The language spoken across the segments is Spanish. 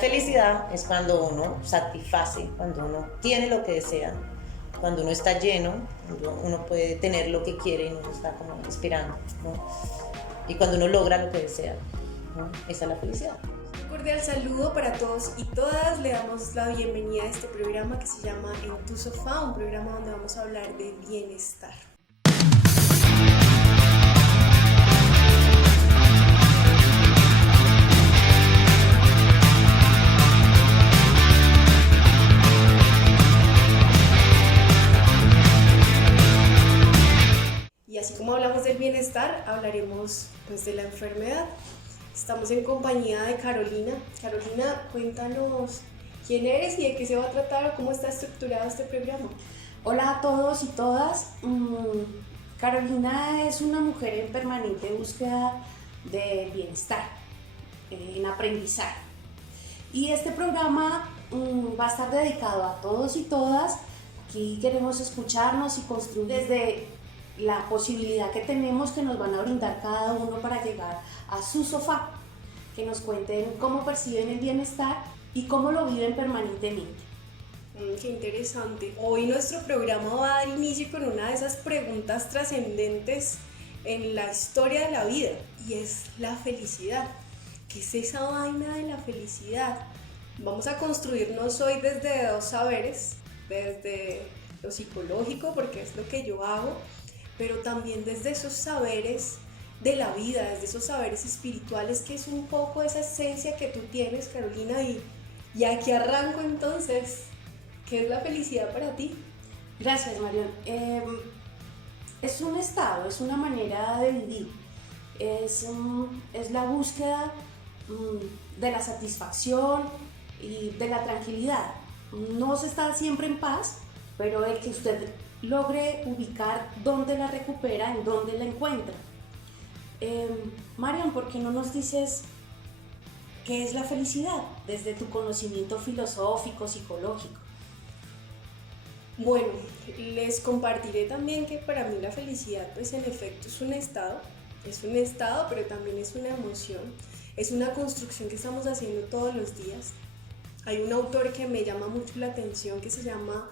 felicidad es cuando uno satisface, cuando uno tiene lo que desea, cuando uno está lleno, cuando uno puede tener lo que quiere y no está como inspirando, ¿no? Y cuando uno logra lo que desea, ¿no? Esa es la felicidad. Un cordial saludo para todos y todas. Le damos la bienvenida a este programa que se llama En tu sofá, un programa donde vamos a hablar de bienestar. Y así como hablamos del bienestar, hablaremos pues de la enfermedad. Estamos en compañía de Carolina. Carolina, cuéntanos quién eres y de qué se va a tratar o cómo está estructurado este programa. Hola a todos y todas. Carolina es una mujer en permanente búsqueda de bienestar, en aprendizaje. Y este programa va a estar dedicado a todos y todas. Aquí queremos escucharnos y construir desde la posibilidad que tenemos que nos van a brindar cada uno para llegar a su sofá, que nos cuenten cómo perciben el bienestar y cómo lo viven permanentemente. Qué interesante. Hoy nuestro programa va a dar inicio con una de esas preguntas trascendentes en la historia de la vida y es la felicidad. ¿Qué es esa vaina de la felicidad? Vamos a construirnos hoy desde dos saberes, desde lo psicológico, porque es lo que yo hago, pero también desde esos saberes de la vida, desde esos saberes espirituales, que es un poco esa esencia que tú tienes, Carolina, y aquí arranco entonces. ¿Qué es la felicidad para ti? Gracias, Marion. Es un estado, es una manera de vivir, es la búsqueda de la satisfacción y de la tranquilidad. No se está siempre en paz, pero el que usted logre ubicar dónde la recupera, en dónde la encuentra. Marion, ¿por qué no nos dices qué es la felicidad desde tu conocimiento filosófico, psicológico? Bueno, les compartiré también que para mí la felicidad, pues en efecto es un estado, pero también es una emoción, es una construcción que estamos haciendo todos los días. Hay un autor que me llama mucho la atención que se llama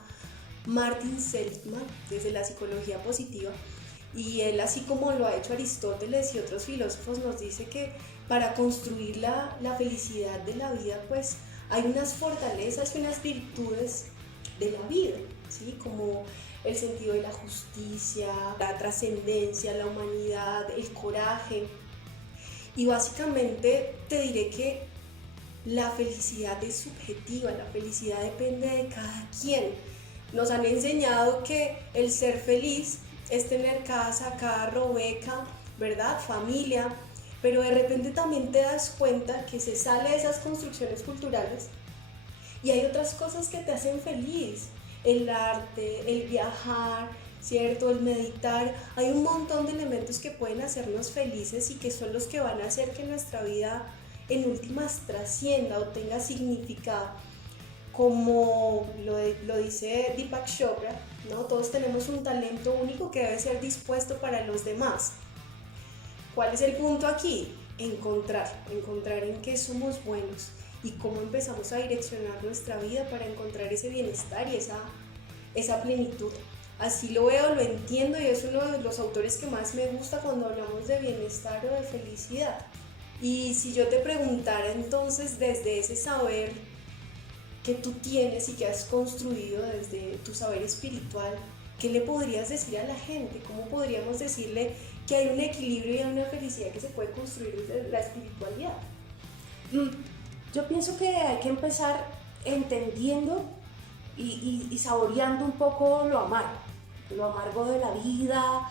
Martin Seligman, desde la psicología positiva, y él, así como lo ha hecho Aristóteles y otros filósofos, nos dice que para construir la felicidad de la vida, pues hay unas fortalezas y unas virtudes de la vida, ¿sí? Como el sentido de la justicia, la trascendencia, la humanidad, el coraje. Y básicamente te diré que la felicidad es subjetiva, la felicidad depende de cada quien. Nos han enseñado que el ser feliz es tener casa, carro, beca, ¿verdad? Familia, pero de repente también te das cuenta que se sale de esas construcciones culturales y hay otras cosas que te hacen feliz. El arte, el viajar, ¿cierto? El meditar. Hay un montón de elementos que pueden hacernos felices y que son los que van a hacer que nuestra vida en últimas trascienda o tenga significado. Como lo dice Deepak Chopra, ¿no? Todos tenemos un talento único que debe ser dispuesto para los demás. ¿Cuál es el punto aquí? Encontrar en qué somos buenos y cómo empezamos a direccionar nuestra vida para encontrar ese bienestar y esa plenitud. Así lo veo, lo entiendo y es uno de los autores que más me gusta cuando hablamos de bienestar o de felicidad. Y si yo te preguntara entonces desde ese saber que tú tienes y que has construido desde tu saber espiritual, ¿qué le podrías decir a la gente? ¿Cómo podríamos decirle que hay un equilibrio y hay una felicidad que se puede construir desde la espiritualidad? Yo pienso que hay que empezar entendiendo y saboreando un poco lo amargo de la vida,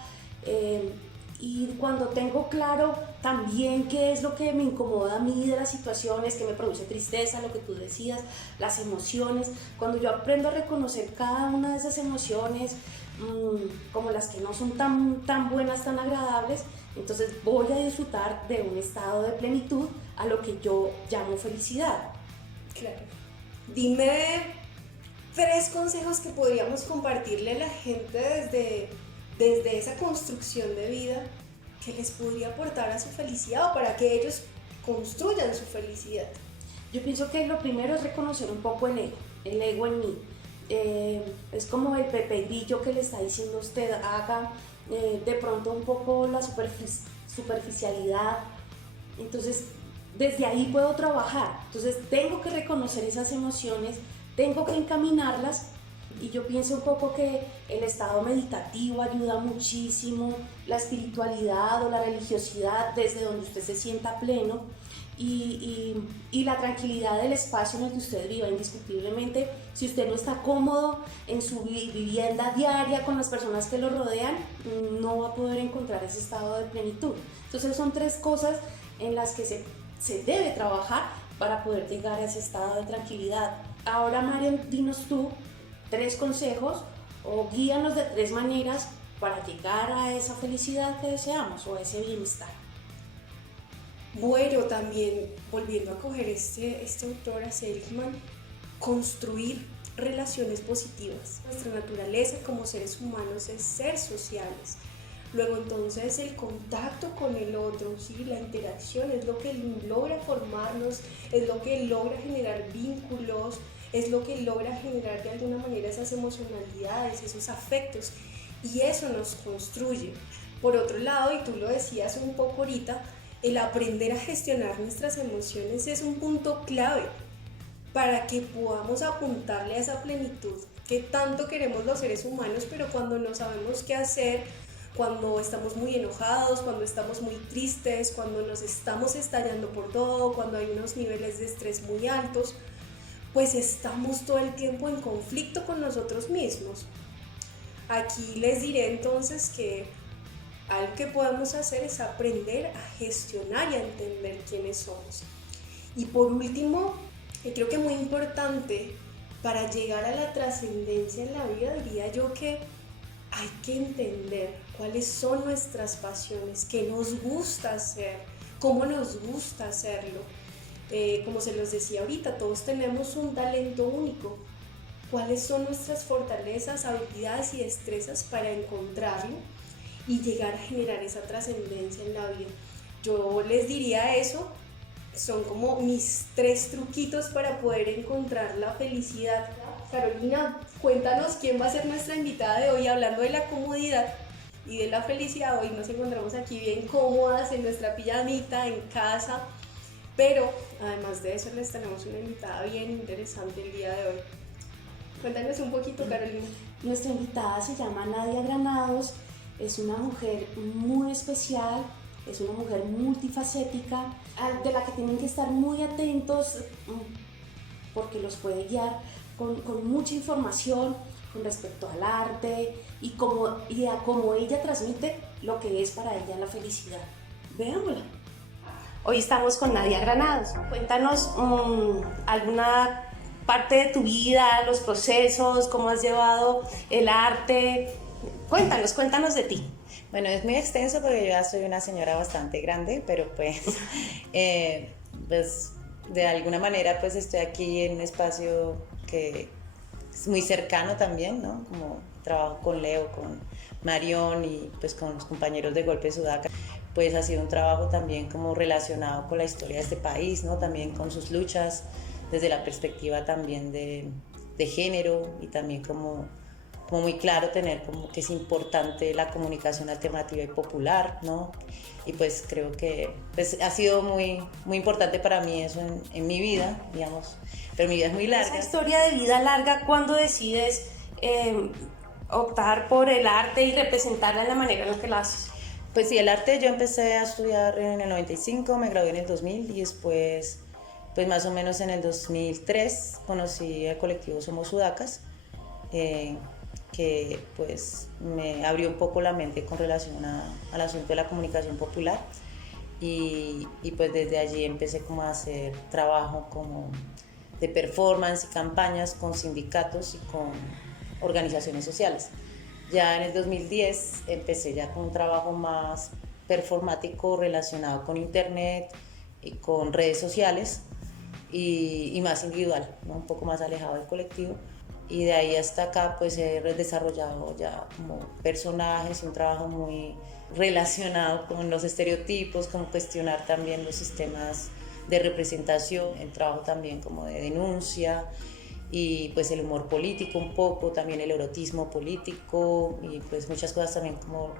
y cuando tengo claro también qué es lo que me incomoda a mí de las situaciones, que me produce tristeza, lo que tú decías, las emociones, cuando yo aprendo a reconocer cada una de esas emociones, como las que no son tan buenas, tan agradables, entonces voy a disfrutar de un estado de plenitud a lo que yo llamo felicidad. Claro. Dime 3 consejos que podríamos compartirle a la gente desde esa construcción de vida que les podría aportar a su felicidad o para que ellos construyan su felicidad. Yo pienso que lo primero es reconocer un poco el ego en mí. Es como el Pepe Grillo que le está diciendo a usted, haga de pronto un poco la superficialidad. Entonces, desde ahí puedo trabajar. Entonces, tengo que reconocer esas emociones, tengo que encaminarlas. Y yo pienso un poco que el estado meditativo ayuda muchísimo, la espiritualidad o la religiosidad desde donde usted se sienta pleno y la tranquilidad del espacio en el que usted viva. Indiscutiblemente, si usted no está cómodo en su vivienda diaria con las personas que lo rodean, no va a poder encontrar ese estado de plenitud. Entonces son 3 cosas en las que se debe trabajar para poder llegar a ese estado de tranquilidad. Ahora, Marian, dinos tú 3 consejos o guíanos de 3 maneras para llegar a esa felicidad que deseamos o a ese bienestar. Bueno, también volviendo a coger este autor, a Seligman, construir relaciones positivas. Nuestra naturaleza como seres humanos es ser sociales. Luego entonces el contacto con el otro, ¿sí? La interacción es lo que logra formarnos, es lo que logra generar vínculos, es lo que logra generar de alguna manera esas emocionalidades, esos afectos, y eso nos construye. Por otro lado, y tú lo decías un poco ahorita, el aprender a gestionar nuestras emociones es un punto clave para que podamos apuntarle a esa plenitud que tanto queremos los seres humanos, pero cuando no sabemos qué hacer, cuando estamos muy enojados, cuando estamos muy tristes, cuando nos estamos estallando por todo, cuando hay unos niveles de estrés muy altos, pues estamos todo el tiempo en conflicto con nosotros mismos. Aquí les diré entonces que algo que podemos hacer es aprender a gestionar y a entender quiénes somos. Y por último, creo que muy importante para llegar a la trascendencia en la vida, diría yo que hay que entender cuáles son nuestras pasiones, qué nos gusta hacer, cómo nos gusta hacerlo. Como se los decía ahorita, todos tenemos un talento único. ¿Cuáles son nuestras fortalezas, habilidades y destrezas para encontrarlo y llegar a generar esa trascendencia en la vida? Yo les diría eso, son como mis 3 truquitos para poder encontrar la felicidad. Carolina, cuéntanos quién va a ser nuestra invitada de hoy hablando de la comodidad y de la felicidad. Hoy nos encontramos aquí bien cómodas en nuestra pijamita, en casa, pero además de eso les tenemos una invitada bien interesante el día de hoy. Cuéntanos un poquito, Carolina. Nuestra invitada se llama Nadia Granados, es una mujer muy especial, es una mujer multifacética, de la que tienen que estar muy atentos porque los puede guiar con mucha información con respecto al arte y a cómo ella transmite lo que es para ella la felicidad. Veámosla. Hoy estamos con Nadia Granados. Cuéntanos alguna parte de tu vida, los procesos, cómo has llevado el arte. Cuéntanos de ti. Bueno, es muy extenso porque yo ya soy una señora bastante grande, pero pues de alguna manera pues estoy aquí en un espacio que es muy cercano también, ¿no? Como trabajo con Leo, con Marión y pues con los compañeros de Golpe Sudaca, pues ha sido un trabajo también como relacionado con la historia de este país, ¿no? También con sus luchas desde la perspectiva también de género y también como muy claro tener como que es importante la comunicación alternativa y popular, ¿no? Y pues creo que pues, ha sido muy importante para mí eso en mi vida, digamos, pero mi vida es muy larga. Esa historia de vida larga, ¿cuándo decides optar por el arte y representarla en la manera en la que la haces? Pues sí, el arte yo empecé a estudiar en el 95, me gradué en el 2000 y después, pues más o menos en el 2003 conocí el colectivo Somos Sudacas, que pues me abrió un poco la mente con relación al asunto de la comunicación popular y pues desde allí empecé como a hacer trabajo como de performance y campañas con sindicatos y con organizaciones sociales. Ya en el 2010 empecé ya con un trabajo más performático relacionado con internet y con redes sociales y más individual, ¿no? Un poco más alejado del colectivo. Y de ahí hasta acá pues he desarrollado ya como personajes y un trabajo muy relacionado con los estereotipos, con cuestionar también los sistemas de representación, el trabajo también como de denuncia y pues el humor político un poco, también el erotismo político y pues muchas cosas también como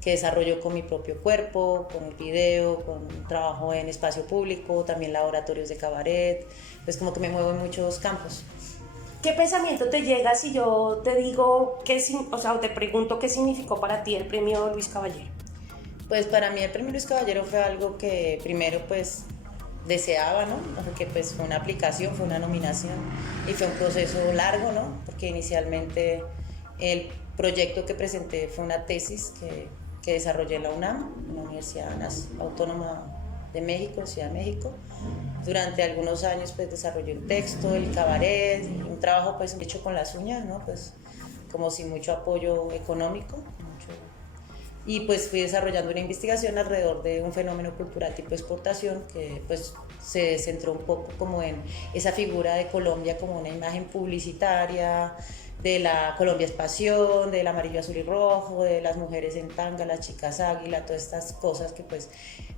que desarrollo con mi propio cuerpo, con el video, con trabajo en espacio público, también laboratorios de cabaret, pues como que me muevo en muchos campos. ¿Qué pensamiento te llega si yo te digo, o te pregunto qué significó para ti el premio Luis Caballero? Pues para mí el premio Luis Caballero fue algo que primero pues deseaba, ¿no? Porque pues fue una aplicación, fue una nominación y fue un proceso largo, ¿no? Porque inicialmente el proyecto que presenté fue una tesis que desarrollé en la UNAM, en la Universidad Autónoma de México, en Ciudad de México. Durante algunos años pues desarrollé un texto, el cabaret, un trabajo pues hecho con las uñas, ¿no? Pues como sin mucho apoyo económico, y pues fui desarrollando una investigación alrededor de un fenómeno cultural tipo exportación que pues se centró un poco como en esa figura de Colombia como una imagen publicitaria, de la Colombia es pasión, del amarillo, azul y rojo, de las mujeres en tanga, las chicas águila, todas estas cosas que pues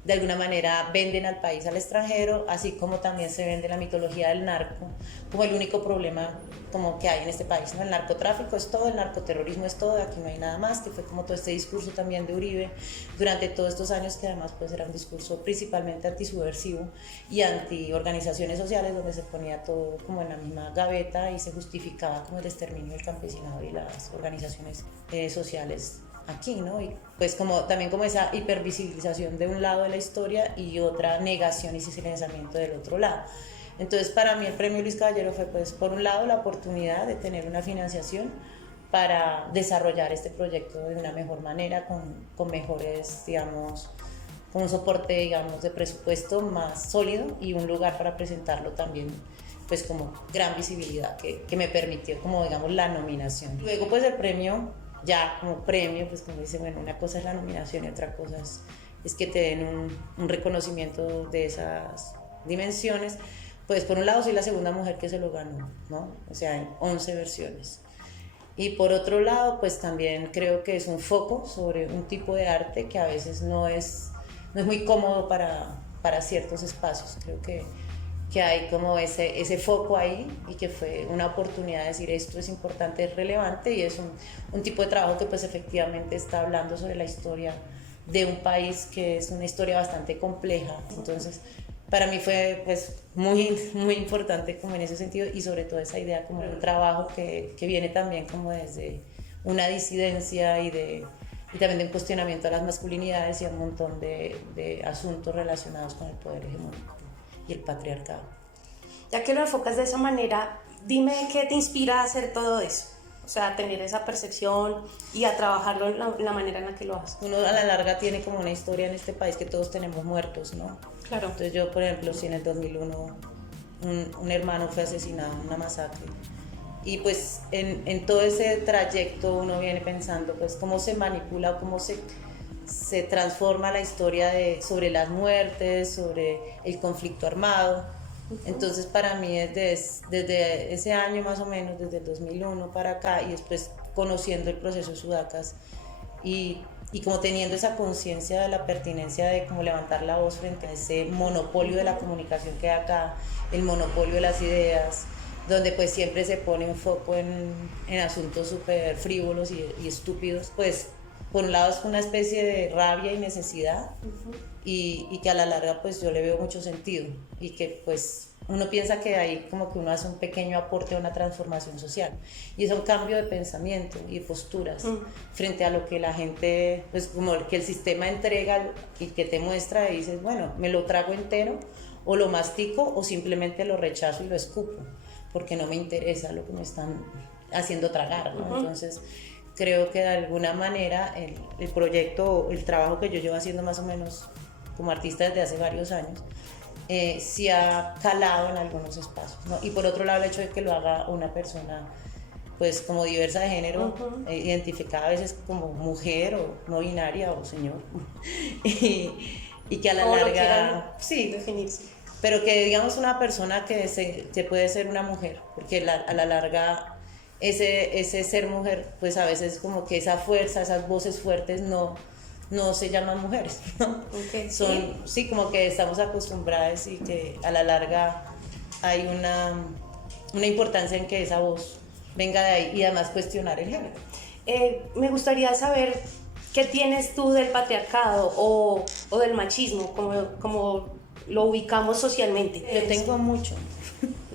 de alguna manera venden al país al extranjero, así como también se vende la mitología del narco como el único problema como que hay en este país, ¿no? El narcotráfico es todo, el narcoterrorismo es todo, aquí no hay nada más, que fue como todo este discurso también de Uribe durante todos estos años, que además pues era un discurso principalmente antisubversivo y anti organizaciones sociales, donde se ponía todo como en la misma gaveta y se justificaba como el exterminio del campesinado y las organizaciones sociales aquí, ¿no? Y pues como también como esa hipervisibilización de un lado de la historia y otra negación y silenciamiento del otro lado. Entonces para mí el premio Luis Caballero fue pues por un lado la oportunidad de tener una financiación para desarrollar este proyecto de una mejor manera, con mejores, digamos, con un soporte, digamos, de presupuesto más sólido y un lugar para presentarlo también pues como gran visibilidad que me permitió como digamos la nominación. Luego pues el premio, ya como premio, pues como dice, bueno, una cosa es la nominación y otra cosa es que te den un reconocimiento de esas dimensiones. Pues por un lado soy la segunda mujer que se lo ganó, ¿no? O sea, en 11 versiones. Y por otro lado, pues también creo que es un foco sobre un tipo de arte que a veces no es muy cómodo para ciertos espacios. Creo que hay como ese foco ahí y que fue una oportunidad de decir esto es importante, es relevante y es un tipo de trabajo que pues efectivamente está hablando sobre la historia de un país que es una historia bastante compleja. Entonces, para mí fue pues muy importante como en ese sentido y sobre todo esa idea como de un trabajo que viene también como desde una disidencia y también de un cuestionamiento a las masculinidades y a un montón de asuntos relacionados con el poder hegemónico y el patriarcado. Ya que lo enfocas de esa manera, dime qué te inspira a hacer todo eso. O sea, a tener esa percepción y a trabajarlo en la manera en la que lo haces. Uno a la larga tiene como una historia en este país que todos tenemos muertos, ¿no? Claro. Entonces yo, por ejemplo, si en el 2001 un hermano fue asesinado en una masacre, y pues en todo ese trayecto uno viene pensando pues cómo se manipula o cómo se transforma la historia sobre las muertes, sobre el conflicto armado. Entonces para mí desde ese año más o menos, desde el 2001 para acá y después conociendo el proceso de Sudacas y como teniendo esa conciencia de la pertinencia de cómo levantar la voz frente a ese monopolio de la comunicación que hay acá, el monopolio de las ideas, donde pues siempre se pone un foco en asuntos súper frívolos y estúpidos, pues por un lado es una especie de rabia y necesidad y que a la larga pues yo le veo mucho sentido y que pues uno piensa que ahí como que uno hace un pequeño aporte a una transformación social y es un cambio de pensamiento y de posturas frente a lo que la gente, pues como que el sistema entrega y que te muestra y dices, bueno, me lo trago entero o lo mastico o simplemente lo rechazo y lo escupo porque no me interesa lo que me están haciendo tragar, ¿no? Entonces creo que de alguna manera el proyecto, el trabajo que yo llevo haciendo más o menos como artista desde hace varios años, sí ha calado en algunos espacios, ¿no? Y por otro lado el hecho de que lo haga una persona pues como diversa de género, identificada a veces como mujer o no binaria o señor, y que a la larga, sí, definirse. Pero que digamos una persona que se puede ser una mujer, porque a la larga ese ser mujer, pues a veces como que esa fuerza, esas voces fuertes no no se llaman mujeres, ¿no? Okay, Son, sí, como que estamos acostumbradas y que a la larga hay una importancia en que esa voz venga de ahí y además cuestionar el género. Me gustaría saber qué tienes tú del patriarcado o del machismo, como lo ubicamos socialmente. Yo tengo mucho.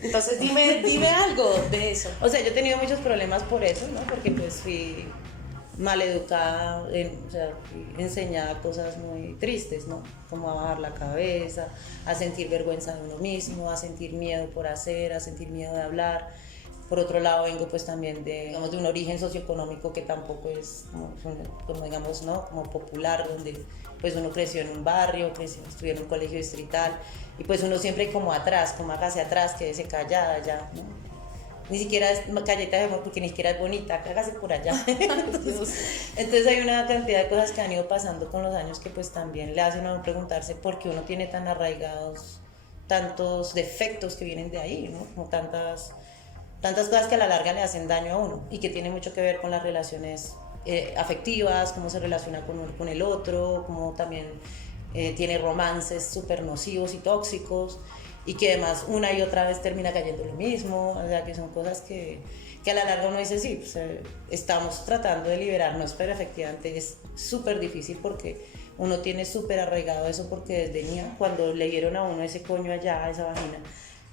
Entonces dime algo de eso. O sea, yo he tenido muchos problemas por eso, ¿no? Porque pues fui maleducada, o sea, fui enseñada cosas muy tristes, ¿no? Como a bajar la cabeza, a sentir vergüenza de uno mismo, a sentir miedo por hacer, a sentir miedo de hablar. Por otro lado, vengo pues también de un origen socioeconómico que tampoco es como digamos, ¿no? Como popular, donde pues uno creció en un barrio, estudió en un colegio distrital, y pues uno siempre como atrás, como hágase atrás, quédese callada ya, ¿no? Ni siquiera es calladita de amor porque ni siquiera es bonita, hágase por allá. Entonces hay una cantidad de cosas que han ido pasando con los años que pues también le hacen a uno preguntarse por qué uno tiene tan arraigados tantos defectos que vienen de ahí, ¿no? Como tantas cosas que a la larga le hacen daño a uno y que tiene mucho que ver con las relaciones afectivas, cómo se relaciona con el otro, cómo también tiene romances súper nocivos y tóxicos y que además una y otra vez termina cayendo lo mismo, o sea que son cosas que a la larga uno dice, sí, pues, estamos tratando de liberarnos, pero efectivamente es súper difícil porque uno tiene súper arraigado eso porque desde niña, cuando le dieron a uno ese coño allá, esa vagina,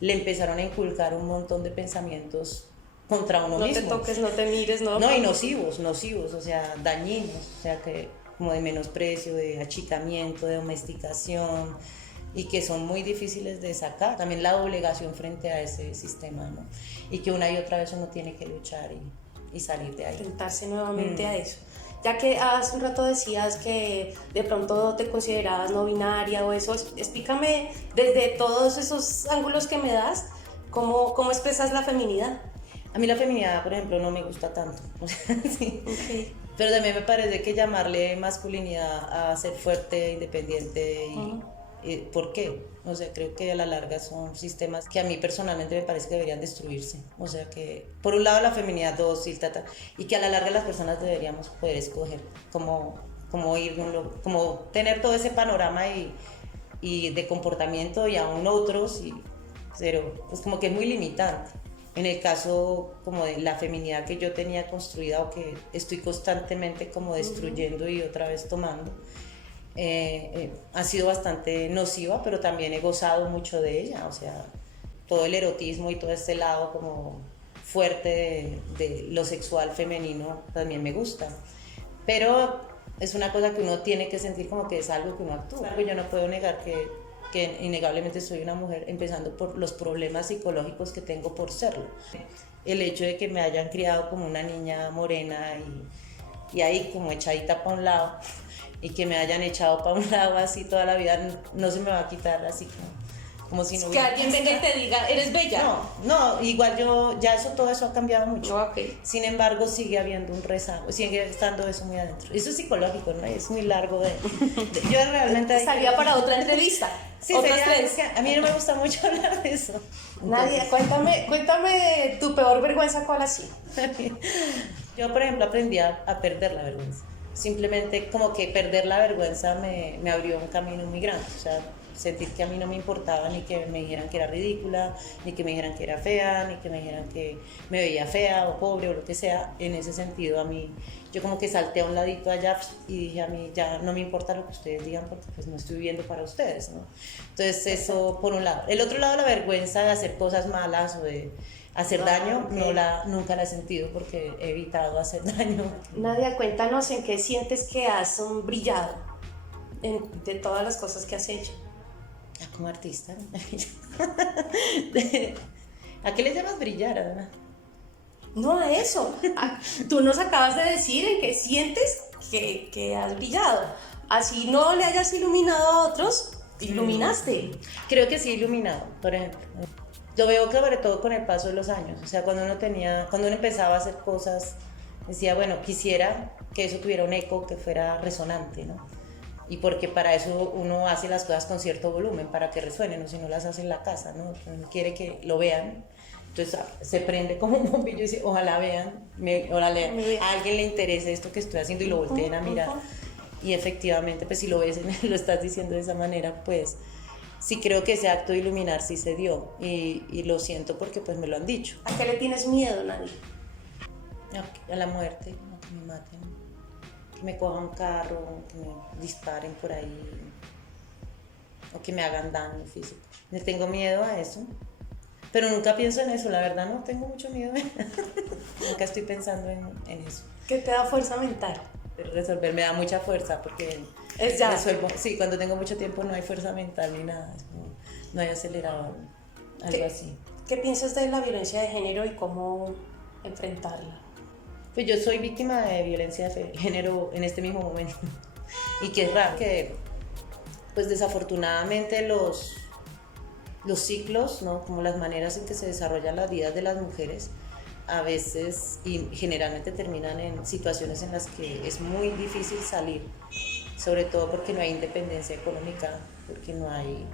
le empezaron a inculcar un montón de pensamientos contra uno mismo. No te toques, no te mires, no. No, y nocivos, o sea, dañinos, o sea, que como de menosprecio, de achicamiento, de domesticación, y que son muy difíciles de sacar. También la doblegación frente a ese sistema, ¿no? Y que una y otra vez uno tiene que luchar y salir de ahí. Enfrentarse nuevamente a eso. Ya que hace un rato decías que de pronto te considerabas no binaria o eso, explícame desde todos esos ángulos que me das, ¿cómo expresas la feminidad? A mí la feminidad, por ejemplo, no me gusta tanto. O sea, sí. Okay. Pero también me parece que llamarle masculinidad a ser fuerte, independiente ¿por qué? O sea, creo que a la larga son sistemas que a mí personalmente me parece que deberían destruirse. O sea, que por un lado la feminidad dócil, y que a la larga las personas deberíamos poder escoger cómo ir, como tener todo ese panorama y de comportamiento y aún otros, pero pues como que es muy limitante. En el caso como de la feminidad que yo tenía construida o que estoy constantemente como destruyendo y otra vez tomando, ha sido bastante nociva, pero también he gozado mucho de ella, o sea, todo el erotismo y todo este lado como fuerte de lo sexual femenino también me gusta, pero es una cosa que uno tiene que sentir como que es algo que uno actúa. Yo no puedo negar que innegablemente soy una mujer, empezando por los problemas psicológicos que tengo por serlo. El hecho de que me hayan criado como una niña morena y ahí como echadita para un lado, y que me hayan echado para un lado así toda la vida, no se me va a quitar así como si no hubiera... Que alguien venga y te diga, eres bella. No, igual todo eso ha cambiado mucho. Okay. Sin embargo, sigue habiendo un rezago, sigue estando eso muy adentro. Eso es psicológico, ¿no? Es muy largo yo realmente... Estaría para otra entrevista. Sí, a mí no me gusta mucho hablar de eso. Nadia, cuéntame tu peor vergüenza, ¿cuál ha sido? Yo, por ejemplo, aprendí a perder la vergüenza. Simplemente como que perder la vergüenza me abrió un camino muy grande, o sea, sentir que a mí no me importaba ni que me dijeran que era ridícula, ni que me dijeran que era fea, ni que me dijeran que me veía fea o pobre o lo que sea. En ese sentido, a mí, yo como que salté a un ladito allá y dije, a mí ya no me importa lo que ustedes digan porque pues no estoy viviendo para ustedes, ¿no? Entonces eso por un lado. El otro lado, la vergüenza de hacer cosas malas o de hacer daño, nunca la he sentido porque he evitado hacer daño. Nadia, cuéntanos en qué sientes que has brillado de todas las cosas que has hecho. Como artista. ¿A qué le llamas brillar, Ana? No, a eso. Tú nos acabas de decir en qué sientes que has brillado. Así no le hayas iluminado a otros, te iluminaste. Creo que sí, iluminado, por ejemplo. Yo veo que sobre todo con el paso de los años, o sea, cuando uno empezaba a hacer cosas, decía, bueno, quisiera que eso tuviera un eco, que fuera resonante, ¿no? Y porque para eso uno hace las cosas con cierto volumen, para que resuenen, o si no las hace en la casa, ¿no? Uno quiere que lo vean, entonces se prende como un bombillo y dice, ojalá vean, a alguien le interese esto que estoy haciendo y lo volteen a mirar. Y efectivamente, pues si lo ves, lo estás diciendo de esa manera, pues sí creo que ese acto de iluminar sí se dio y lo siento porque pues me lo han dicho. ¿A qué le tienes miedo, Nadia? A la muerte, a que me maten, que me coja un carro, que me disparen por ahí o que me hagan daño físico. Le tengo miedo a eso, pero nunca pienso en eso, la verdad no tengo mucho miedo. Nunca estoy pensando en eso. ¿Qué te da fuerza mental? Resolver me da mucha fuerza porque Es ya. resuelvo. Sí, cuando tengo mucho tiempo no hay fuerza mental ni nada, es como, no hay acelerador, algo así. ¿Qué piensas de la violencia de género y cómo enfrentarla? Pues yo soy víctima de violencia de género en este mismo momento. Y que es raro que, pues desafortunadamente los ciclos, ¿no? Como las maneras en que se desarrollan las vidas de las mujeres, a veces y generalmente terminan en situaciones en las que es muy difícil salir, sobre todo porque no hay independencia económica, porque no hay,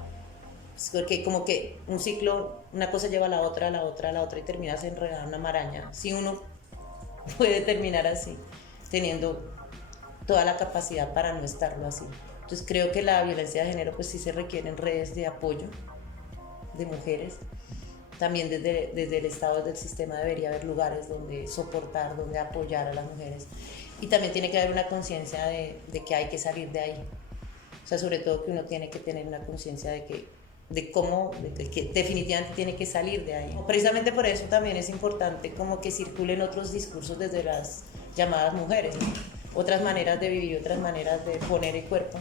porque como que un ciclo, una cosa lleva a la otra, a la otra, a la otra y terminas enredada en una maraña. Si uno puede terminar así, teniendo toda la capacidad para no estarlo así. Entonces creo que la violencia de género pues sí se requieren redes de apoyo de mujeres. También desde el Estado, desde el sistema debería haber lugares donde soportar, donde apoyar a las mujeres. Y también tiene que haber una conciencia de que hay que salir de ahí. O sea, sobre todo que uno tiene que tener una conciencia de que definitivamente tiene que salir de ahí. Precisamente por eso también es importante como que circulen otros discursos desde las llamadas mujeres, ¿no? Otras maneras de vivir, otras maneras de poner el cuerpo,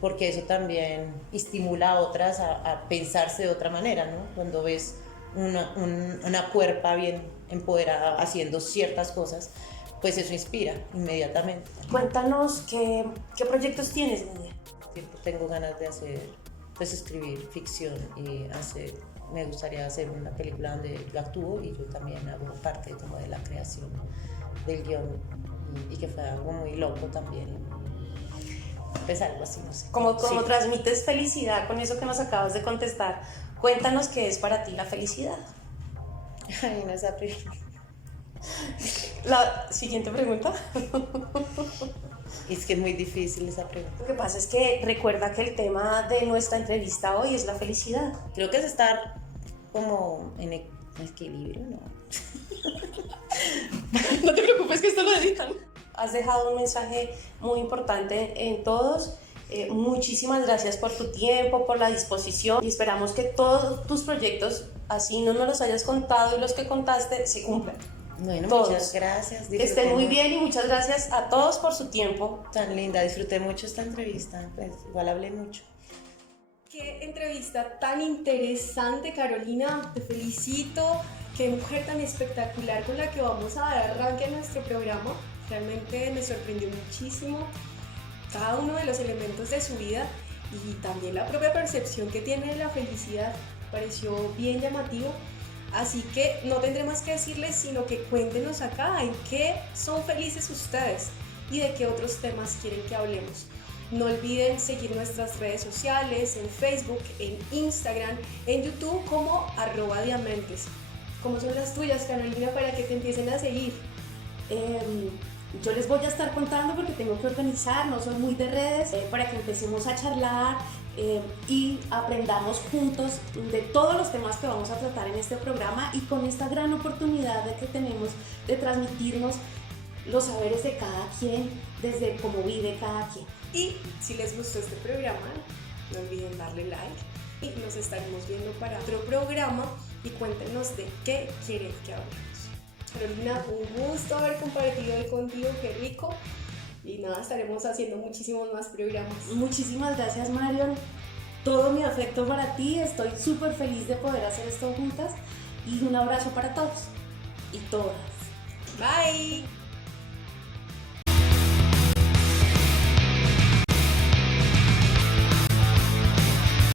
porque eso también estimula a otras a pensarse de otra manera, ¿no? Cuando ves una cuerpa bien empoderada haciendo ciertas cosas, pues eso inspira inmediatamente. Cuéntanos qué proyectos tienes, Nadia. Tengo ganas de pues escribir ficción y me gustaría hacer una película donde yo actúo y yo también hago parte como de la creación del guión y que fue algo muy loco también. Pues algo así, no sé. Como transmites felicidad con eso que nos acabas de contestar, cuéntanos qué es para ti la felicidad. Ay, no, esa pregunta. La siguiente pregunta. Es que es muy difícil esa pregunta. Lo que pasa es que recuerda que el tema de nuestra entrevista hoy es la felicidad. Creo que es estar como en equilibrio, ¿no? No te preocupes que esto lo editan. Has dejado un mensaje muy importante en todos. Muchísimas gracias por tu tiempo, por la disposición y esperamos que todos tus proyectos, así no nos los hayas contado y los que contaste, se cumplan. Bueno, todos. Muchas gracias. Que estén muy bien y muchas gracias a todos por su tiempo. Tan linda, disfruté mucho esta entrevista, pues igual hablé mucho. Qué entrevista tan interesante, Carolina, te felicito. Qué mujer tan espectacular con la que vamos a dar arranque a nuestro programa. Realmente me sorprendió muchísimo cada uno de los elementos de su vida y también la propia percepción que tiene de la felicidad. Pareció bien llamativo. Así que no tendré más que decirles sino que cuéntenos acá en qué son felices ustedes y de qué otros temas quieren que hablemos. No olviden seguir nuestras redes sociales en Facebook, en Instagram, en YouTube como @diamentes. ¿Cómo son las tuyas, Carolina, para que te empiecen a seguir? Yo les voy a estar contando porque tengo que organizar, no soy muy de redes, para que empecemos a charlar y aprendamos juntos de todos los temas que vamos a tratar en este programa y con esta gran oportunidad de que tenemos de transmitirnos los saberes de cada quien, desde cómo vive cada quien. Y si les gustó este programa, no olviden darle like y nos estaremos viendo para otro programa y cuéntenos de qué quieren que hablemos. Carolina, un gusto haber compartido hoy contigo, qué rico. Y nada, estaremos haciendo muchísimos más programas. Muchísimas gracias, Marion. Todo mi afecto para ti, estoy súper feliz de poder hacer esto juntas y un abrazo para todos y todas. Bye.